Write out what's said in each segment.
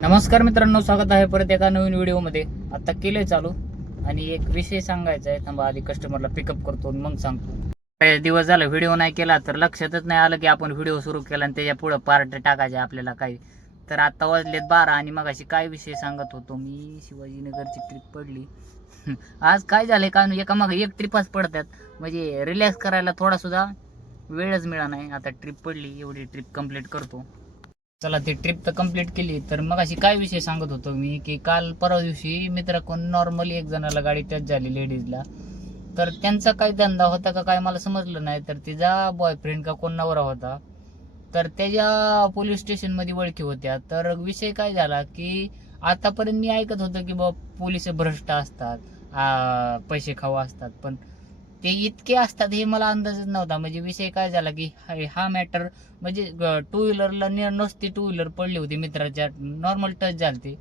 नमस्कार मित्रांनो स्वागत आहे परत एका नवीन व्हिडिओमध्ये. आता केले चालू आणि एक विषय सांगायचा आहे. थांबा आधी कस्टमरला पिकअप करतो आणि मग सांगतो. काही दिवस झाला व्हिडिओ नाही केला तर लक्षातच नाही आलं की आपण व्हिडिओ सुरू केला आणि त्याच्या पुढे पार्ट टाकायचे आपल्याला काही. तर आता वाजलेत बारा आणि मग अशी काय विषय सांगत होतो? मी शिवाजीनगरची ट्रिप पडली. आज काय झालंय का? एका मग एक ट्रिपच पडतात. म्हणजे रिलॅक्स करायला थोडासुद्धा वेळच मिळा नाही. आता ट्रिप पडली एवढी ट्रिप कंप्लीट करतो. चला ती ट्रिप तर कंप्लीट केली. तर मग अशी काय विषय सांगत होतो मी की काल परवा दिवशी मित्र कोण नॉर्मली एक जणाला गाडी टच झाली लेडीजला तर त्यांचा काय धंदा होता का काय मला समजलं नाही. तर तिचा बॉयफ्रेंड का कोण नवरा होता. तर त्याच्या पोलीस स्टेशनमध्ये ओळखी होत्या. तर विषय काय झाला की आतापर्यंत मी ऐकत होतो की बाबा पोलीस भ्रष्ट असतात पैसे खाऊ असतात. पण ते इतके असतात हे मला अंदाजच नव्हता. म्हणजे विषय काय झाला की हा- मॅटर म्हणजे टू व्हीलरला नसती टू व्हीलर पडली होती मित्राच्या नॉर्मल टच झाली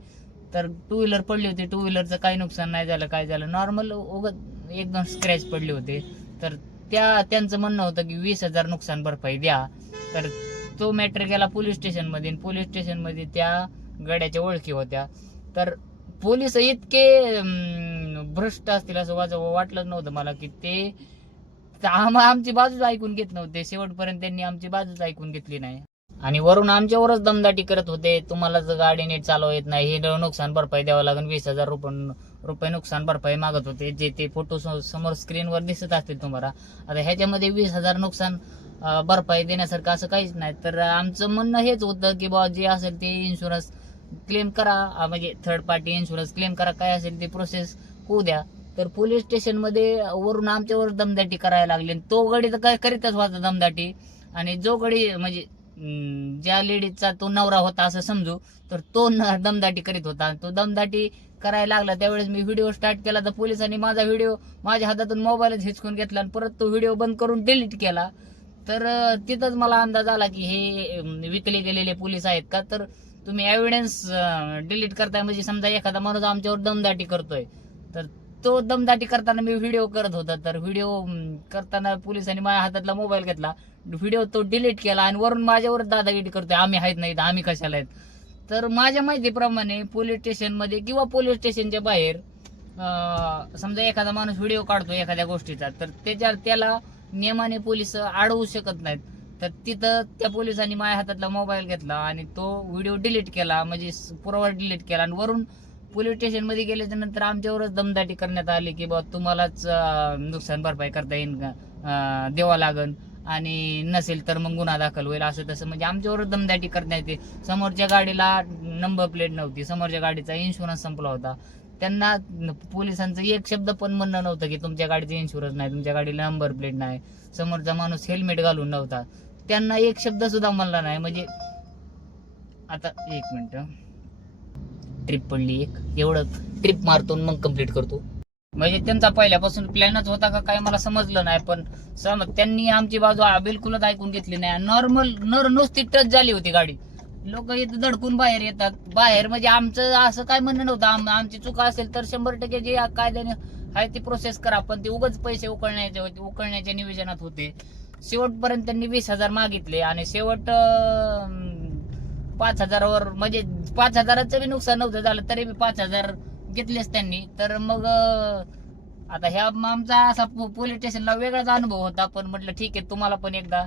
तर टू व्हीलर पडली होती टू व्हीलरचं काही नुकसान नाही झालं काय झालं? नॉर्मल उगत एकदम स्क्रॅच पडले होते. तर त्या त्यांचं म्हणणं होतं की वीस हजार नुकसान भरपाई द्या. तर तो मॅटर गेला पोलीस स्टेशनमध्ये आणि पोलीस स्टेशनमध्ये त्या गड्याच्या ओळखी होत्या. तर पोलीस इतके भ्रष्ट असतील असं वाच वाटलं नव्हतं मला की ते आम आमची बाजूच ऐकून घेत नव्हते. शेवटपर्यंत त्यांनी आमची बाजूच ऐकून घेतली नाही. आणि वरून आमच्यावरच दमदाटी करत होते. तुम्हाला जर गाडी नीट चालव येत नाही हे नुकसान भरपाई द्यावं लागेल. वीस हजार रुपये रुपये नुकसान भरपाई मागत होते. जे ते फोटो समोर स्क्रीनवर दिसत असतील तुम्हाला. आता ह्याच्यामध्ये वीस हजार नुकसान भरपाई देण्यासारखं असं काहीच नाही. तर आमचं म्हणणं हेच होतं की बाबा जे असेल ते इन्शुरन्स क्लेम करा. म्हणजे थर्ड पार्टी इन्शुरन्स क्लेम करा. काय असेल ते प्रोसेस होऊ द्या. तर पोलीस स्टेशनमध्ये वरून आमच्यावर दमदाटी करायला लागली आणि तो गडी तर काय करीतच होता दमदाटी. आणि जो गडी म्हणजे ज्या लेडीजचा तो नवरा होता असं समजू तर तो न- दमदाटी करीत होता. तो दमदाटी करायला लागला. त्यावेळेस मी व्हिडिओ स्टार्ट केला तर पोलिसांनी माझा व्हिडिओ माझ्या हातातून मोबाईलच हिचकून घेतला आणि परत तो व्हिडिओ बंद करून डिलीट केला. तर तिथंच मला अंदाज आला की हे विकले गेलेले पोलीस आहेत का? तर तुम्ही एव्हिडन्स डिलीट करताय. म्हणजे समजा एखादा माणूस आमच्यावर दमदाटी करतोय. तर तो दमदाटी करताना मी व्हिडिओ करत होता. तर व्हिडिओ करताना पोलिसांनी माझ्या हातातला मोबाईल घेतला. व्हिडिओ तो डिलीट केला आणि वरून माझ्यावर दादागिरी करतोय. आम्ही आहेत नाहीत आम्ही कशाला आहेत? तर माझ्या माहितीप्रमाणे पोलीस स्टेशनमध्ये किंवा पोलीस स्टेशनच्या बाहेर समजा एखादा माणूस व्हिडिओ काढतो एखाद्या गोष्टीचा तर त्याच्या त्याला नियमाने पोलीस अडवू शकत नाहीत. तर तिथं त्या पोलिसांनी माझ्या हातातला मोबाईल घेतला आणि तो व्हिडिओ डिलीट केला म्हणजे स- पुरावा डिलीट केला आणि वरून पोलीस स्टेशनमध्ये गेल्याच्यानंतर आमच्यावरच दमदाटी करण्यात आली की बा तुम्हालाच नुकसान भरपाई करता येईल का? द्यावा लागन. आणि नसेल तर मग गुन्हा दाखल होईल असं तसं. म्हणजे आमच्यावरच दमदाटी करण्यात येते. समोरच्या गाडीला नंबर प्लेट नव्हती. समोरच्या गाडीचा इन्शुरन्स संपला होता. त्यांना पोलिसांचं एक शब्द पण म्हणणं नव्हतं की तुमच्या गाडीचा इन्शुरन्स नाही तुमच्या गाडीला नंबर प्लेट नाही. समोरचा माणूस हेल्मेट घालून नव्हता. त्यांना एक शब्द सुद्धा म्हणला नाही. म्हणजे आता एक मिनिट. ट्रिप पडली एक. एवढं ट्रिप मारतो मग कंप्लीट करतो. म्हणजे त्यांचा पहिल्यापासून प्लॅनच होता का काय मला समजलं नाही पण सम त्यांनी आमची बाजू बिलकुलच ऐकून घेतली नाही. नॉर्मल नर नुसती टच झाली होती गाडी. लोक इथं धडकून बाहेर येतात. बाहेर म्हणजे आमचं असं काय म्हणणं नव्हतं. आम- आमची चुका असेल तर शंभर टक्के जे कायद्याने आहे ती प्रोसेस करा. पण ते उगाच पैसे उकळण्याचे होते उकळण्याच्या निवेदनात होते. शेवटपर्यंत त्यांनी वीस हजार मागितले आणि शेवट पाच हजारावर म्हणजे पाच हजाराचं बी नुकसान नव्हतं झालं तरी बी पाच हजार घेतलेच त्यांनी. तर मग आता ह्या आमचा असा पो- पोलीस स्टेशनला वेगळाच अनुभव होता पण म्हटलं ठीक आहे तुम्हाला पण एकदा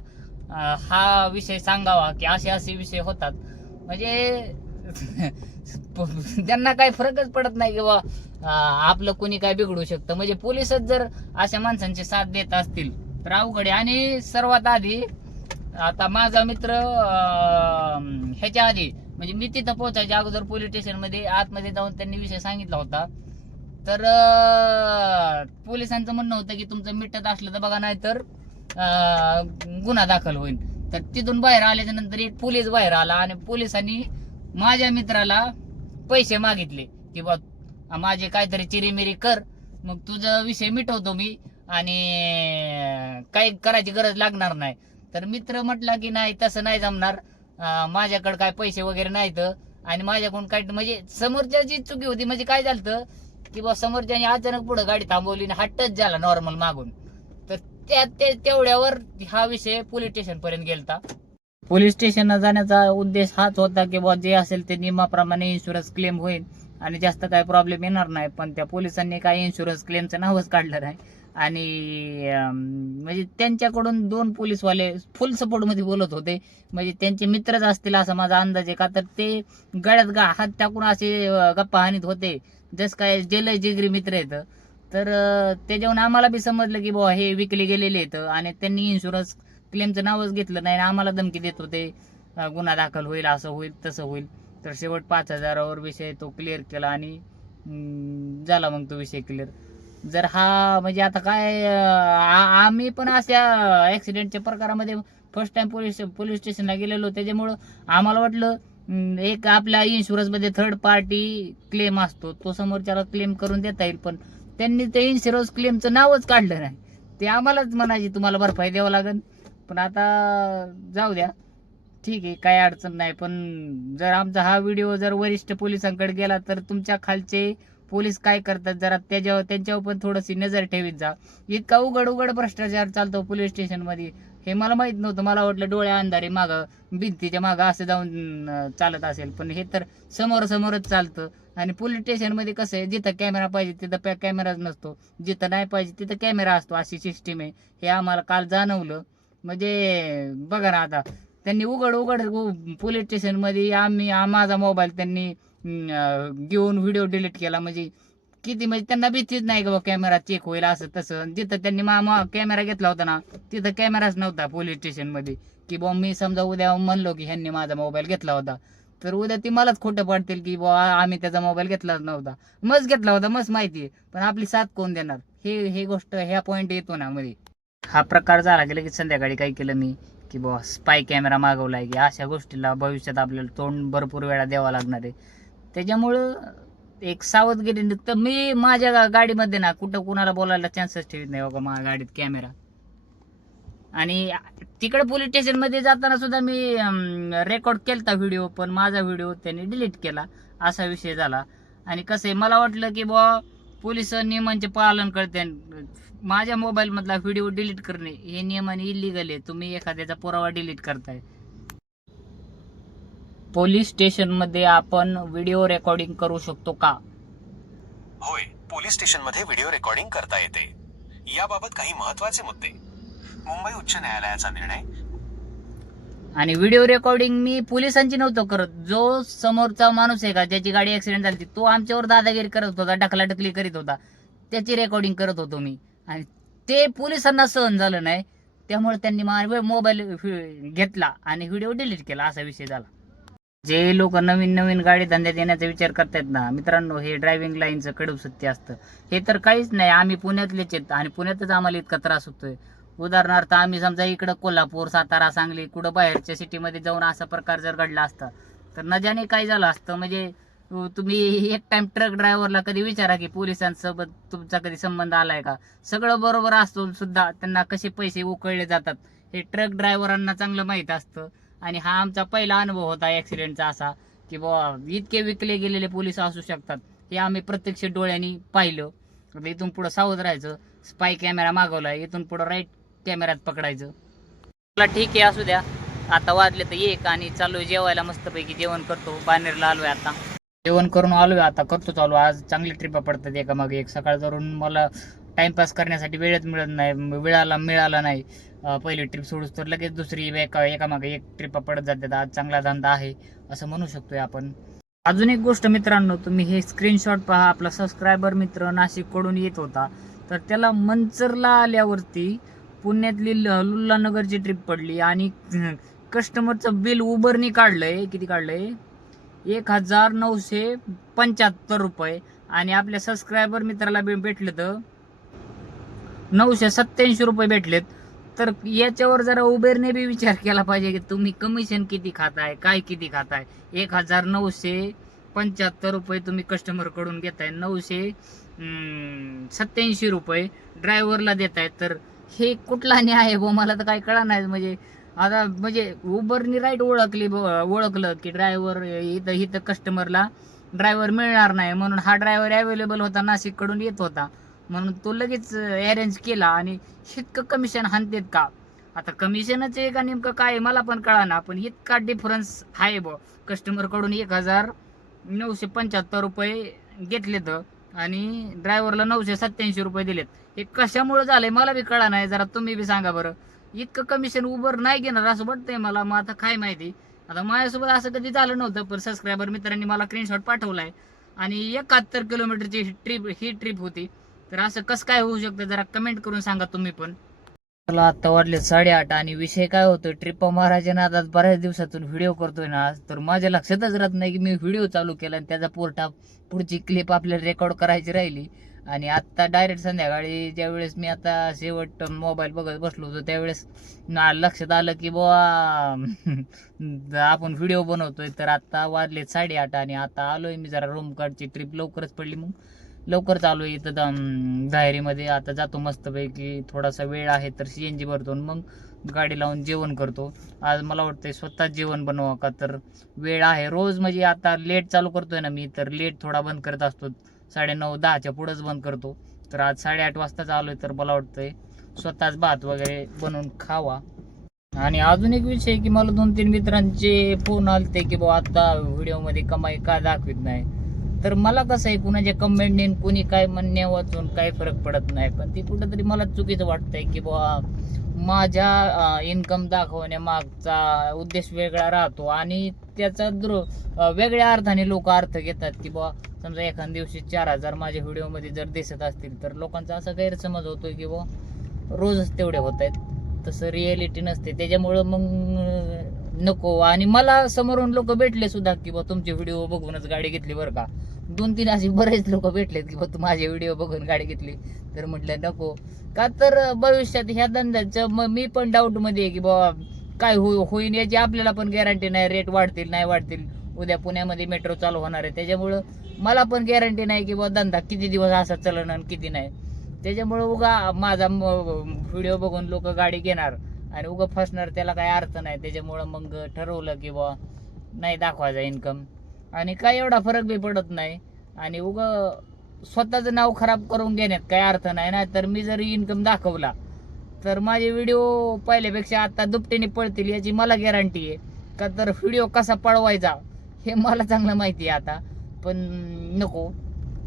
हा विषय सांगावा की असे असे विषय होतात. म्हणजे त्यांना काही फरकच पडत नाही किंवा आपलं कोणी काय बिघडू शकतं. म्हणजे पोलिसच जर अशा माणसांची साथ देत असतील तर अवघड आहे. आणि सर्वात आधी आता माझा मित्र ह्याच्या आधी म्हणजे मी तिथं पोहोचायच्या अगोदर पोलीस स्टेशनमध्ये आतमध्ये जाऊन त्यांनी विषय सांगितला होता. तर पोलिसांचं म्हणणं होतं की तुमचं मिटत असलं तर बघा नाही तर गुन्हा दाखल होईल. तर तिथून बाहेर आल्याच्यानंतर एक पोलीस बाहेर आला आणि पोलिसांनी माझ्या मित्राला पैसे मागितले की बा माझे काहीतरी चिरीमिरी कर मग तुझा विषय मिटवतो मी आणि काही करायची गरज लागणार नाही. तर मित्र म्हटला की नाही तसं नाही जमणार. अं, माझ्याकडे काय पैसे वगैरे नाहीत. आणि माझ्याकडून काय म्हणजे समोरच्याची चुकी होती म्हणजे काय झालं की बा समोरच्याने अचानक पुढे गाडी थांबवली आणि हा टच झाला नॉर्मल मागून. तर त्या ते- तेवढ्यावर हा विषय पोलीस स्टेशन पर्यंत गेलता. पोलीस स्टेशनला जाण्याचा उद्देश हाच होता की बुवा जे असेल ते नियमाप्रमाणे इन्शुरन्स क्लेम होईल. आणि जास्त काही प्रॉब्लेम येणार नाही. पण त्या पोलिसांनी काही इन्शुरन्स क्लेमचं नावच काढलं नाही. आणि म्हणजे त्यांच्याकडून दोन पोलीसवाले फुल सपोर्टमध्ये बोलत होते. म्हणजे त्यांचे मित्रच असतील असा माझा अंदाज आहे का? तर ते गळ्यात गा हात टाकून असे गप्पा हानीत होते. जस काय जेल जिगरी मित्र आहेत. तर अं, आम्हाला बी समजलं की बुवा हे विकले गेलेले आहेत आणि त्यांनी इन्शुरन्स क्लेमचं नावच घेतलं नाही आणि आम्हाला धमकी देत होते. गुन्हा दाखल होईल असं होईल तसं होईल. तर शेवट पाच हजारावर विषय तो क्लिअर केला आणि झाला मग तो विषय क्लिअर जर हा म्हणजे आता काय आ- आम्ही पण अशा ऍक्सिडेंटच्या प्रकारामध्ये फर्स्ट टाइम पोलीस पोलीस स्टेशनला गेलेलो. त्याच्यामुळं आम्हाला वाटलं एक आपल्या इन्शुरन्समध्ये थर्ड पार्टी क्लेम असतो. तो समोरच्याला क्लेम करून देता येईल पण त्यांनी ते इन्शुरन्स क्लेमचं नावच काढलं नाही. ते आम्हालाच म्हणायचे तुम्हाला भरपाई द्यावं लागेल पण आता जाऊ द्या. ठीक आहे काय अडचण नाही. पण जर आमचा हा व्हिडिओ जर वरिष्ठ पोलिसांकडे गेला तर तुमच्या खालचे पोलीस काय करतात जरा त्याच्यावर त्यांच्यावर पण थोडीशी नजर ठेवीत जा. इतका उघड उघड भ्रष्टाचार चालतो पोलीस स्टेशनमध्ये हे मला माहीत नव्हतं. मला वाटलं डोळ्या अंधारे माग भिंतीच्या मागं असं जाऊन चालत असेल. पण हे तर समोर समोरच चालतं. आणि पोलीस स्टेशनमध्ये कसं आहे जिथं कॅमेरा पाहिजे तिथं कॅमेराच नसतो. जिथं नाही पाहिजे तिथं कॅमेरा असतो. अशी सिस्टीम आहे. हे आम्हाला काल जाणवलं. म्हणजे बघा ना आता. त्यांनी उघड उघड पोलीस स्टेशनमध्ये आम्ही माझा मोबाईल त्यांनी घेऊन व्हिडिओ डिलीट केला. म्हणजे किती म्हणजे त्यांना भीतीच नाही का कॅमेरा चेक होईल असं तसं. जिथं त्यांनी मा कॅमेरा घेतला होता ना तिथं कॅमेराच नव्हता पोलीस स्टेशनमध्ये की बुवा मी समजा उद्या म्हणलो की ह्यांनी माझा मोबाईल घेतला होता. तर उद्या ती मलाच खोटं पडतील की बुवा आम्ही त्याचा मोबाईल घेतलाच नव्हता. मस्त घेतला होता मस्त माहिती आहे. पण आपली साथ कोण देणार? हे हे गोष्ट ह्या पॉईंट येतो ना मध्ये. हा प्रकार झाला की लगेच संध्याकाळी काय केलं मी? की बुवा स्पाय कॅमेरा मागवलाय की अशा गोष्टीला भविष्यात आपल्याला तोंड भरपूर वेळा द्यावा लागणार आहे. त्याच्यामुळं एक सावधगिरी तर मी माझ्या गा- गाडीमध्ये ना कुठं कुणाला बोलायला चान्सच ठेवत नाही बघा माझ्या गाडीत कॅमेरा आणि तिकडे पोलीस स्टेशनमध्ये जाताना सुद्धा मी रेकॉर्ड केलता व्हिडिओ पण माझा व्हिडिओ त्यांनी डिलीट केला. असा विषय झाला. आणि कसं आहे मला वाटलं की बुवा पोलीस नियमांचे पालन करते माझ्या मोबाईलमधला व्हिडिओ डिलीट करणे हे नियमाने इलिगल आहे. तुम्ही एखाद्याचा पुरावा डिलीट करताय. पोलीस स्टेशनमध्ये आपण व्हिडिओ रेकॉर्डिंग करू शकतो का? होय पोलीस स्टेशनमध्ये व्हिडिओ रेकॉर्डिंग करता येते. याबाबत काही महत्त्वाचे मुद्दे. मुंबई उच्च न्यायालयाचा निर्णय. आणि व्हिडिओ रेकॉर्डिंग मी पोलिसांची नव्हतं करत. जो समोरचा माणूस आहे का ज्याची गाडी ऍक्सिडेंट झाली तो आमच्यावर दादागिरी करत होता ढकलाढकली करीत होता. त्याची रेकॉर्डिंग करत होतो मी. आणि ते पोलिसांना सहन झालं नाही. त्यामुळे त्यांनी मोबाईल घेतला आणि व्हिडिओ डिलीट केला असा विषय झाला. जे लोक नवीन नवीन गाडी धंद्यात येण्याचा विचार करतायत ना मित्रांनो हे ड्रायव्हिंग लाईनचं कडू सत्य असतं. हे तर काहीच नाही आम्ही पुण्यातलेच आहेत आणि पुण्यातच आम्हाला इतका त्रास होतोय. उदाहरणार्थ आम्ही समजा इकडं कोल्हापूर सातारा सांगली कुठं बाहेरच्या सिटीमध्ये जाऊन असा प्रकार जर घडला असता तर नजाने काय झालं असतं? म्हणजे तुम्ही एक टाइम ट्रक ड्रायव्हरला कधी विचारा की पोलिसांसोबत तुमचा कधी संबंध आलाय का? सगळं बरोबर असतो सुद्धा त्यांना कसे पैसे उकळले जातात? हे ट्रक ड्रायव्हरांना चांगलं माहीत असतं. आणि हा आमचा पहिला अनुभव होता ऍक्सिडेंटचा असा की बुवा इतके विकले गेलेले पोलीस असू शकतात हे आम्ही प्रत्यक्ष डोळ्यांनी पाहिलं. आता इथून पुढं सावध राहायचं स्पाय कॅमेरा मागवलाय इथून पुढं राईट कॅमेऱ्यात पकडायचं. मला ठीक आहे असू द्या. आता वाजले तर एक आणि चालू जेवायला मस्तपैकी जेवण करतो बानेरला आलोय आता. जेवण करून आलोय आता करतो चालू. आज चांगली ट्रिपा पडतात एका मागे एक. सकाळ धरून मला टाइमपास करण्यासाठी वेळच मिळत नाही वेळाला मिळाला नाही. पहिली ट्रिप सोडूस तर लगेच दुसरी एका एकामागे एक ट्रिपा पडत जातात आज चांगला धंदा आहे असं म्हणू शकतोय आपण. अजून एक गोष्ट मित्रांनो तुम्ही हे स्क्रीनशॉट पहा. आपला सबस्क्रायबर मित्र नाशिककडून येत होता. तर त्याला मंचरला आल्यावरती पुण्यातली ल- लुल्लानगरची ट्रिप पडली आणि कस्टमरचं बिल उबरनी काढलंय. किती काढलंय? एक हजार नऊशे पंच्याहत्तर रुपये. आणि आपल्या सबस्क्रायबर मित्राला भेटलं तर? नऊशे सत्याऐंशी रुपये भेटलेत. तर याच्यावर जरा उबेरने बी विचार केला पाहिजे की तुम्ही कमिशन किती खाताय काय किती खाताय? एक हजार नऊशे पंच्याहत्तर रुपये तुम्ही कस्टमरकडून घेताय. नऊशे सत्याऐंशी रुपये ड्रायव्हरला देताय. तर हे कुठला न्याय आहे बुवा? मला तर काय कळा नाही. म्हणजे आता म्हणजे उबरनी राईट ओळखली ओळखलं की ड्रायव्हर इथं इथं कस्टमरला ड्रायव्हर मिळणार नाही. म्हणून हा ड्रायव्हर अवेलेबल होता नाशिककडून येत होता. म्हणून तो लगेच अरेंज केला आणि इतकं कमिशन हाणतेत का? आता कमिशनच आहे का नेमकं काय आहे मला पण कळा ना पण इतका डिफरन्स आहे ब कस्टमरकडून एक हजार नऊशे पंच्याहत्तर रुपये घेतलेत आणि ड्रायव्हरला नऊशे सत्याऐंशी रुपये दिलेत. हे कशामुळे झालंय मला बी कळा नाही जरा तुम्ही बी सांगा बरं. इतकं कमिशन उबर नाही घेणार असं वाटतंय मला मग आता काय माहिती. आता माझ्यासोबत असं कधी झालं नव्हतं पण सबस्क्रायबर मित्रांनी मला स्क्रीनशॉट पाठवलाय. आणि एकाहत्तर किलोमीटरची ट्रिप ही ट्रिप होती. तर असं कसं काय होऊ शकतं? जरा कमेंट करून सांगा तुम्ही पण. मला आत्ता वाटले साडेआठ आणि विषय काय होतो ट्रिप्पा मारायच्या नादात बऱ्याच दिवसातून व्हिडिओ करतोय ना. तर माझ्या लक्षातच राहत नाही की मी व्हिडिओ चालू केला आणि त्याचा पोरटा पुढची क्लिप आपल्याला रेकॉर्ड करायची राहिली. आणि आत्ता डायरेक्ट संध्याकाळी ज्यावेळेस मी आता शेवट मोबाईल बघत बसलो होतो त्यावेळेस लक्षात आलं की बुवा आपण व्हिडिओ बनवतोय. तर आता वाजले साडेआठ आणि आता आलोय मी जरा रूम कार्डची ट्रिप लवकरच पडली मग. लवकर चालू आहे इथं दम- आता जातो मस्तपैकी. थोडासा वेळ आहे तर सी एन जी भरतो मग गाडी लावून जेवण करतो. आज मला वाटतंय स्वतः जेवण बनवा का तर. वेळ आहे. रोज म्हणजे आता लेट चालू करतोय ना मी तर लेट थोडा बंद करत असतो. साडेनऊ दहाच्या पुढंच बंद करतो. तर आज साडेआठ वाजता चालू आहे तर मला वाटतंय स्वतःच भात वगैरे बनवून खावा. आणि अजून एक विषय की मला दोन तीन मित्रांचे फोन आलते की बाबा आता व्हिडिओमध्ये कमाई का दाखवित नाही? तर मला कसं आहे कुणाच्या कमेंटने कुणी काय म्हणणे वाचून काही फरक पडत नाही. पण ती कुठंतरी मला चुकीचं वाटतंय की बाबा माझ्या इन्कम दाखवण्यामागचा उद्देश वेगळा राहतो आणि त्याचा द्र वेगळ्या अर्थाने लोक अर्थ घेतात की बाबा समजा एखाद्या दिवशी चार हजार माझ्या व्हिडिओमध्ये जर दिसत असतील तर लोकांचा असा गैरसमज होतो की बाबा रोजच तेवढे होत आहेत तसं रिॲलिटी नसते. त्याच्यामुळं मग नको. आणि मला समोरून लोक भेटले सुद्धा की बा तुमचे व्हिडिओ बघूनच गाडी घेतली बरं का. दोन तीन असे बरेच लोक भेटलेत की बा तू माझे व्हिडिओ बघून गाडी घेतली. तर म्हटलं नको. का तर भविष्यात ह्या धंद्याचं मग मी पण डाऊटमध्ये आहे की बाबा काय होई होईन याची आपल्याला पण गॅरंटी नाही रेट वाढतील नाही वाढतील. उद्या पुण्यामध्ये मेट्रो चालू होणार आहे. त्याच्यामुळं मला पण गॅरंटी नाही की बाबा धंदा किती दिवस असा चालणार किती नाही. त्याच्यामुळं उगा माझा व्हिडिओ बघून लोक गाडी घेणार. आणि उगं फसणार त्याला काही अर्थ नाही. त्याच्यामुळं मग ठरवलं की बा नाही दाखवायचा इन्कम आणि काय एवढा फरक बी पडत नाही. आणि उगं स्वतःचं नाव खराब करून घेण्यात काही अर्थ नाही. ना तर मी जर इन्कम दाखवला तर माझे व्हिडिओ पहिल्यापेक्षा आता दुपटीने पळतील याची मला गॅरंटी आहे. का तर व्हिडिओ कसा पळवायचा हे मला चांगलं माहिती आहे आता. पण नको.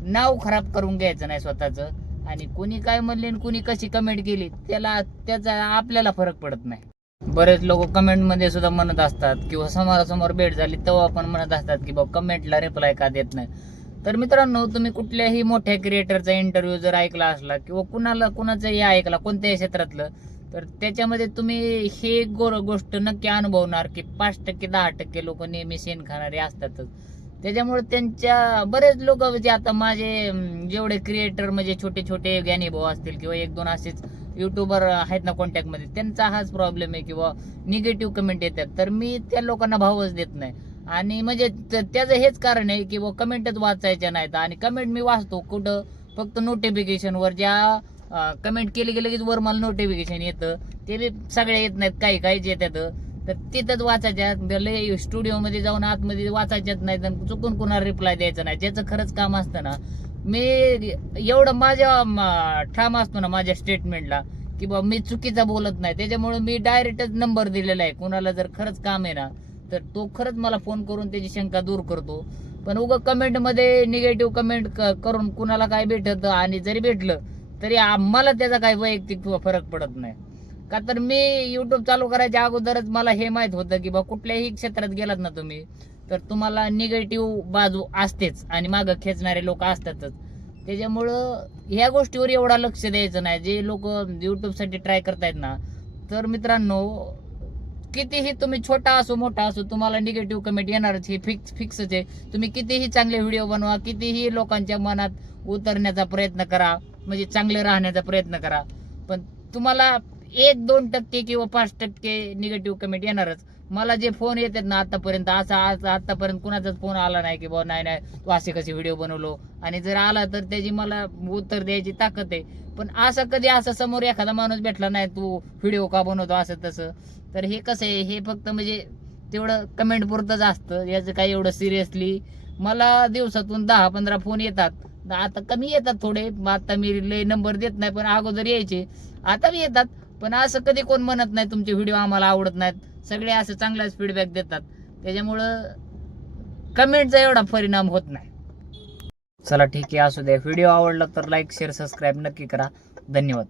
नाव खराब करून घ्यायचं नाही स्वतःचं. आणि कोणी काय म्हणले आणि कोणी कशी कमेंट केली त्याला त्याचा आपल्याला फरक पडत नाही. बरेच लोक कमेंटमध्ये सुद्धा म्हणत असतात किंवा हो, समोरासमोर भेट झाली तेव्हा पण म्हणत असतात की बाबा कमेंटला रिप्लाय का देत नाही? तर मित्रांनो तुम्ही कुठल्याही मोठ्या क्रिएटरचा इंटरव्ह्यू जर ऐकला असला किंवा कुणाला कुणाचंही ऐकला कोणत्याही क्षेत्रातलं तर त्याच्यामध्ये तुम्ही हे गोर गोष्ट नक्की अनुभवणार की पाच टक्के दहा टक्के लोक नेहमी शेण खाणारे असतातच. त्याच्यामुळे त्यांच्या बरेच लोक म्हणजे आता माझे जेवढे क्रिएटर म्हणजे छोटे छोटे ज्ञानी भाऊ असतील किंवा एक दोन असेच युट्यूबर आहेत ना कॉन्टॅक्टमध्ये त्यांचा हाच प्रॉब्लेम आहे किंवा निगेटिव्ह कमेंट येतात. तर मी त्या लोकांना भावच देत नाही. आणि म्हणजे त्याचं हेच कारण आहे की कमेंटच वाचायच्या नाहीत आणि कमेंट मी वाचतो कुठं? फक्त नोटिफिकेशनवर ज्या कमेंट केली की लगेच वर मला नोटिफिकेशन येतं. ते बी सगळे येत नाहीत काही काहीच येतात. तर तिथंच वाचायच्या लय स्टुडिओमध्ये जाऊन आतमध्ये वाचायच्यात नाही तर चुकून कुणाला रिप्लाय द्यायचा नाही. ज्याचं खरंच काम असतं ना मी एवढं माझ्या ठाम असतो ना माझ्या स्टेटमेंटला की बाबा मी चुकीचा बोलत नाही. त्याच्यामुळे मी डायरेक्टच नंबर दिलेला आहे. कुणाला जर खरंच काम आहे ना तर तो खरंच मला फोन करून त्याची शंका दूर करतो. पण उगं कमेंटमध्ये निगेटिव्ह कमेंट करून कुणाला काय भेटत आणि जरी भेटलं तरी आम्हाला त्याचा काही वैयक्तिक फरक पडत नाही. का तर मी युट्यूब चालू करायच्या अगोदरच मला हे माहीत होतं की बा कुठल्याही क्षेत्रात गेलात ना तुम्ही तर तुम्हाला निगेटिव्ह बाजू असतेच आणि मागं खेचणारे लोक असतातच. त्याच्यामुळं ह्या गोष्टीवर एवढा लक्ष द्यायचं नाही. जे लोक युट्यूबसाठी ट्राय करतायत ना तर मित्रांनो कितीही तुम्ही छोटा असो मोठा असो तुम्हाला निगेटिव्ह कमेंट येणारच. हे फिक्स फिक्सच आहे. तुम्ही कितीही चांगले व्हिडिओ बनवा कितीही लोकांच्या मनात उतरण्याचा प्रयत्न करा म्हणजे चांगले राहण्याचा प्रयत्न करा. पण तुम्हाला एक दोन टक्के किंवा पाच टक्के निगेटिव्ह कमेंट येणारच. मला जे फोन येतात ना आतापर्यंत असा आज आतापर्यंत कुणाचाच फोन आला नाही की बुवा नाही नाही तू असे कसे व्हिडिओ बनवलो? आणि जर आला तर त्याची मला उत्तर द्यायची ताकद आहे. पण असं कधी असं समोर एखादा माणूस भेटला नाही तू व्हिडिओ का बनवतो असं तसं. तर हे कसं आहे हे फक्त म्हणजे तेवढं कमेंट पुरतंच असतं. याचं काही एवढं सिरियसली मला दिवसातून दहा पंधरा फोन येतात. आता कमी येतात थोडे. आता मी लय नंबर देत नाही पण अगोदर यायचे. आता बी येतात. पण असं कधी कोण म्हणत नाही तुमचे व्हिडिओ आम्हाला आवडत नाहीत. सगळे असं चांगलाच फीडबॅक देतात. त्याच्यामुळं कमेंटचा एवढा परिणाम होत नाही. चला ठीक आहे असू द्या व्हिडिओ आवडला तर लाईक शेअर सबस्क्राईब नक्की करा. धन्यवाद.